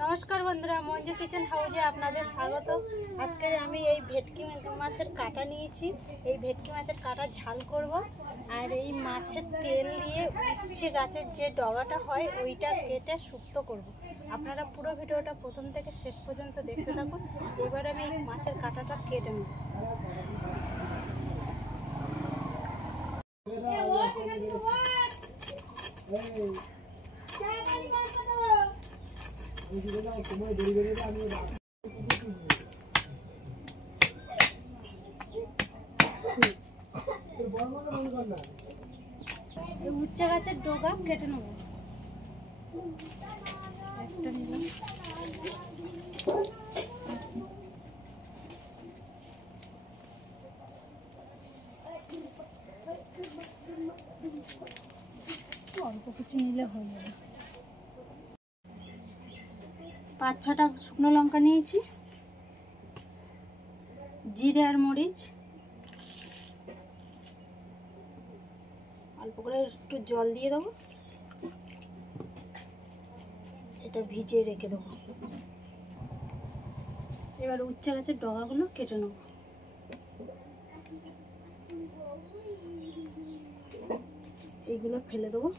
नमस्कार बंधुरा मंजू किचन हाउजे आपनादेर स्वागत। आज के आमी এই ভেটকি মাছের কাটা নিয়েছি। এই ভেটকি মাছের কাটা ঝাল করব আর এই মাছের তেল দিয়ে উচ্ছে গাছের যে ডগাটা হয় ওইটা কেটে শুক্তো করব। আপনারা পুরো ভিডিওটা প্রথম থেকে শেষ পর্যন্ত দেখতে থাকুন। এবার আমি এই মাছের কাটাটা কেটে নেব। উচ্ছে গাছের ডগা কেটে নেব। একটা নিলাম। অল্প কিছু নিলে হয়ে যাবে। 5-6টা শুকনো লঙ্কা নিয়েছি, জিরে আর মরিচ, অল্প করে একটু জল দিয়ে দেবো, এটা ভিজিয়ে রেখে দেবো। এবার উচ্ছে গাছের ডগাগুলো কেটে নেব। এইগুলো ফেলে দেবো।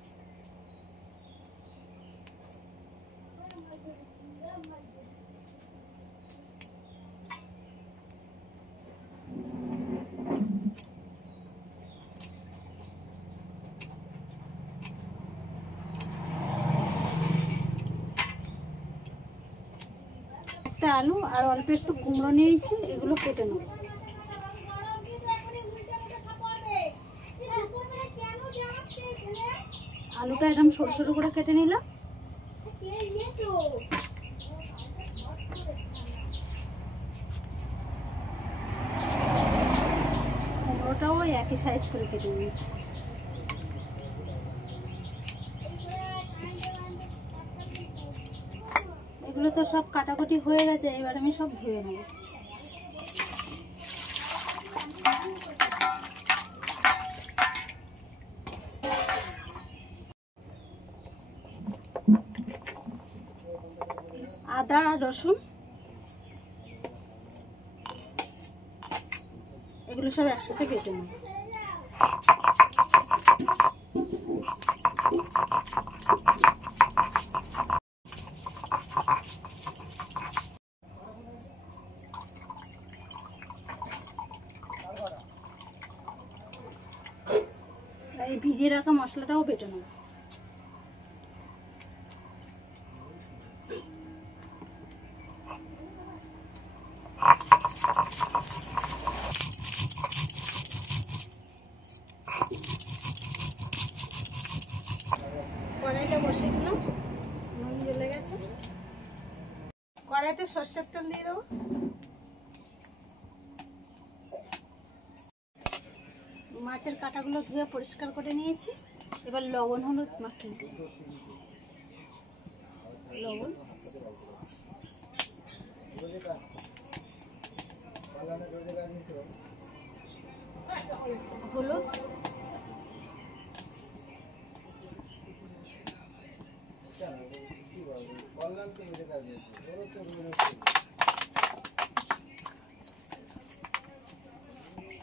একটা আলু আর অল্প একটু কুমড়ো নিয়েছি, এগুলো কেটে নেব। আলুটা একদম ছোট ছোট করে কেটে নিলাম। কুমড়োটাও একই সাইজ করে কেটে নিয়েছি। এগুলো তো সব কাটাকুটি হয়ে গেছে, এবার আমি সব ধুয়ে নেব। আদা রসুন এগুলো সব একসাথে কেটে নেব। এই ভিজিয়ে রাখা মশলাটাও বেটে নেব। কড়াইটা বসিয়ে দিলাম, নুন জ্বলে গেছে। কড়াইতে সরষের তেল দিয়ে দেবো। মাছের কাঁটাগুলো ধুয়ে পরিষ্কার করে নিয়েছি। এবার লবণ হলুদ মাখিয়ে লবণ হলুদ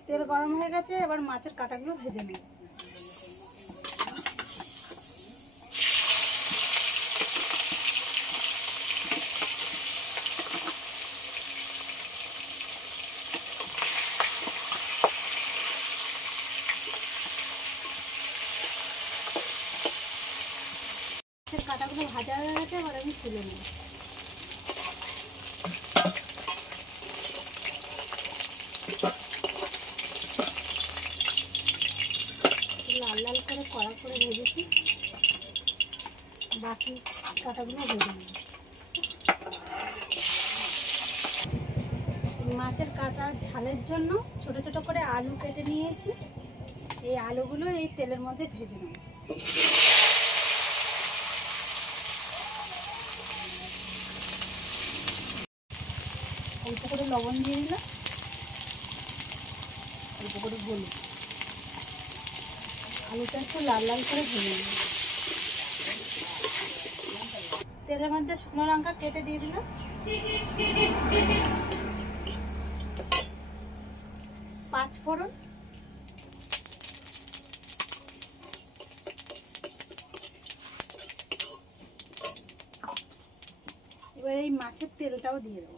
তেল গরম হয়ে গেছে, এবার মাছের কাঁটাগুলো ভেজে নেব। মাছের কাঁটাগুলো ভাজা হয়ে গেছে, এবার আমি তুলে নেব। লাল লাল করে কড়া করে ভেজেছি, বাকি কাঁটাগুলো ভেজে নেব। মাছের কাঁটা ঝালের জন্য ছোট ছোট করে আলু কেটে নিয়েছি। এই আলুগুলো এই তেলের মধ্যে ভেজে নেব। অল্প করে লবণ দিয়ে দিলাম, অল্প করে হলুদ। আলুটা একটু লাল লাল করে ভেজে নেব। তেলের মধ্যে শুকনো লঙ্কা কেটে দিয়ে দিলাম, পাঁচ ফোড়ন, এবার এই মাছের তেলটাও দিয়ে দেবো।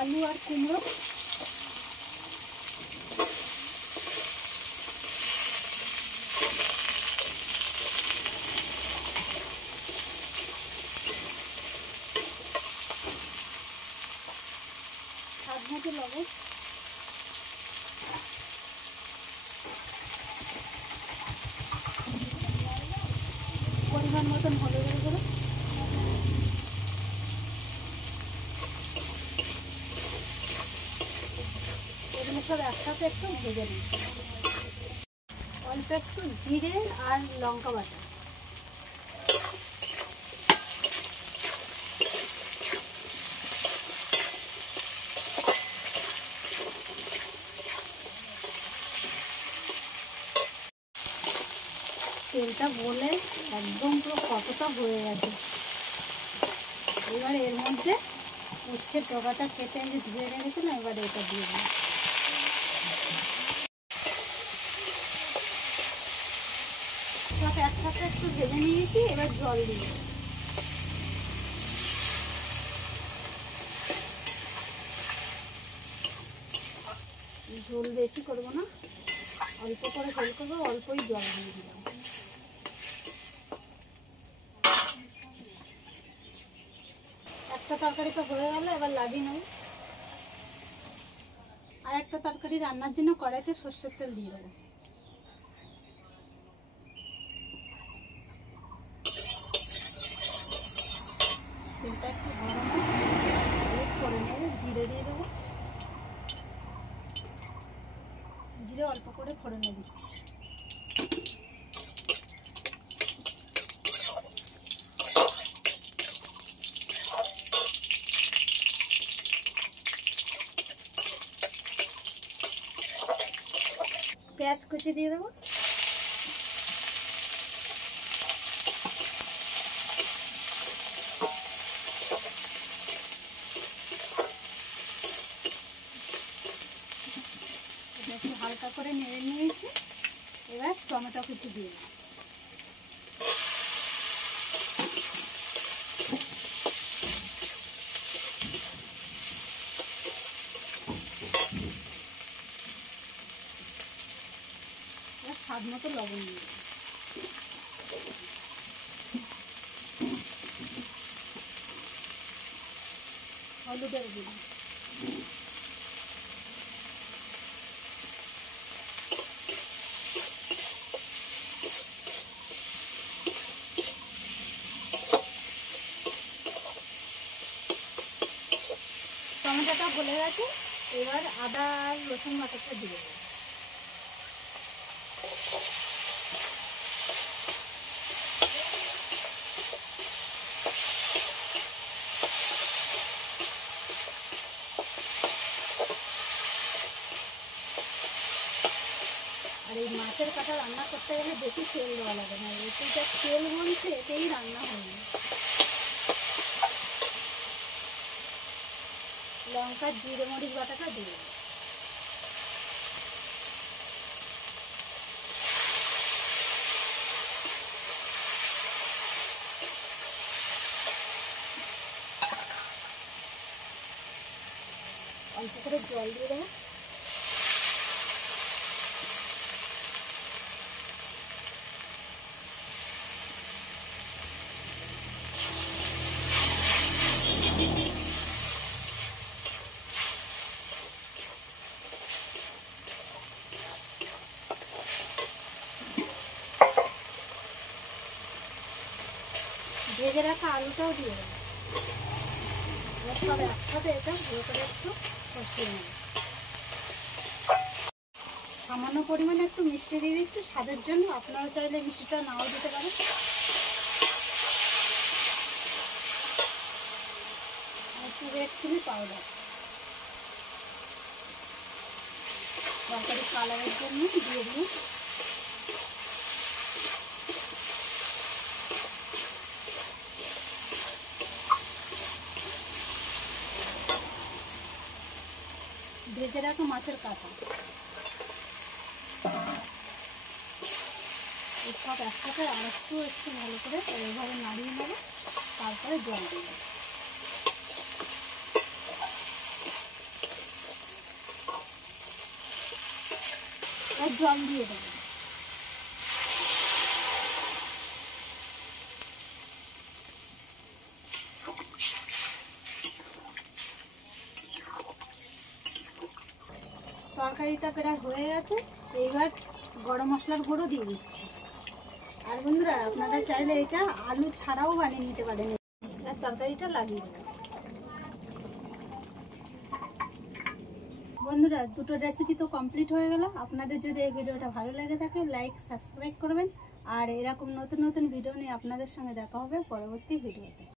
আলু আর কুমড়ো, স্বাদ মতো লবণ, পরিমাণ মতন হলুদের গুঁড়ো, এগুলো সব একসাথে একটু ভেজে নিই। অল্প একটু জিরে আর লঙ্কা বাটা, তেলটা বলে একদম পুরো কতটা হয়ে গেছে। এবার এর মধ্যে উচ্ছের ডগাটা কেটে আমি ধুয়ে রেখেছি না, এবার এটা দিয়ে দিই। সব একসাথে একটু ভেজে নিয়েছি, এবার জল দিয়ে ঝোল বেশি করবো না, অল্প করে ঝোল করবো, অল্পই জল দিয়ে দিলাম। একটা তরকারি তো হয়ে গেল, এবার লাভিয়ে নেব। আর একটা তরকারি রান্নার জন্য কড়াইতে সর্ষের তেল দিয়ে দেবো। তেলটা একটু গরম করে নিয়ে জিরে দিয়ে দেবো, জিরে অল্প করে ফোড়নে দিচ্ছি। পেঁয়াজ কুচি দিয়ে দেবো, একটু হালকা করে নেড়ে নিয়েছি। এবার টমেটো কুচি দিয়ে দেবো, স্বাদ মতো লবণ দিয়ে দেবো, হলুদের গুঁড়ো, টমেটোটা গলে গেছে। এবার আদা আর রসুন বাটাটা দিয়ে দেবো, আর এই মাছের কাঁটা রান্না করতে গেলে বেশি তেল দেওয়া লাগে না, এতে যা তেল বলছে এতেই রান্না হয়নি। লঙ্কা জিরে মরিচ বাটাটা দিয়ে দেবো, অল্প করে জল দিয়ে দেবো, ভেজে রাখা আলুটাও দিয়ে দেবো। সব একসাথে এটা ভালো করে একটু কষিয়ে নেব। সামান্য পরিমাণে একটু মিষ্টি দিয়ে দিচ্ছি স্বাদের জন্য, আপনারা চাইলে মিষ্টিটা নাও দিতে পারেন। একটু রেড চিলি পাউডার, তরকারি কালারের জন্য দিয়ে দিই। ভেজে রাখা মাছের কাঁটা সব একসাথে আর একটু ভালো করে এইভাবে নাড়িয়ে নেবো, তারপরে জল দেব। আর জল দিয়ে দেবো। তরকারিটা প্রায় হয়ে গেছে, এইবার গরম মশলার গুঁড়ো দিয়ে দিচ্ছি। আর বন্ধুরা আপনারা চাইলে এটা আলু ছাড়াও বানিয়ে নিতে পারেন। আর তরকারিটা লাগিয়ে দেবেন। বন্ধুরা দুটো রেসিপি তো কমপ্লিট হয়ে গেল। আপনাদের যদি এই ভিডিওটা ভালো লেগে থাকে লাইক সাবস্ক্রাইব করবেন। আর এরকম নতুন নতুন ভিডিও নিয়ে আপনাদের সঙ্গে দেখা হবে পরবর্তী ভিডিওতে।